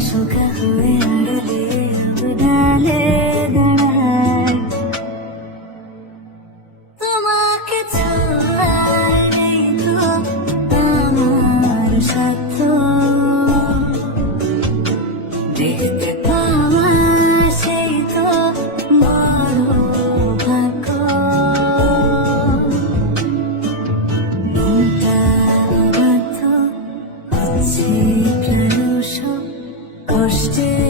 শোকা হয়ে আড়ালে ডালে দাঁড়ায় তোমাকে ছাড়াই তো আমার সাধ্য দেখতে পাওয়া সেই তো বড় ভাগ্য মনটা বাধ্য হচ্ছে প্রায়শ কষ্টে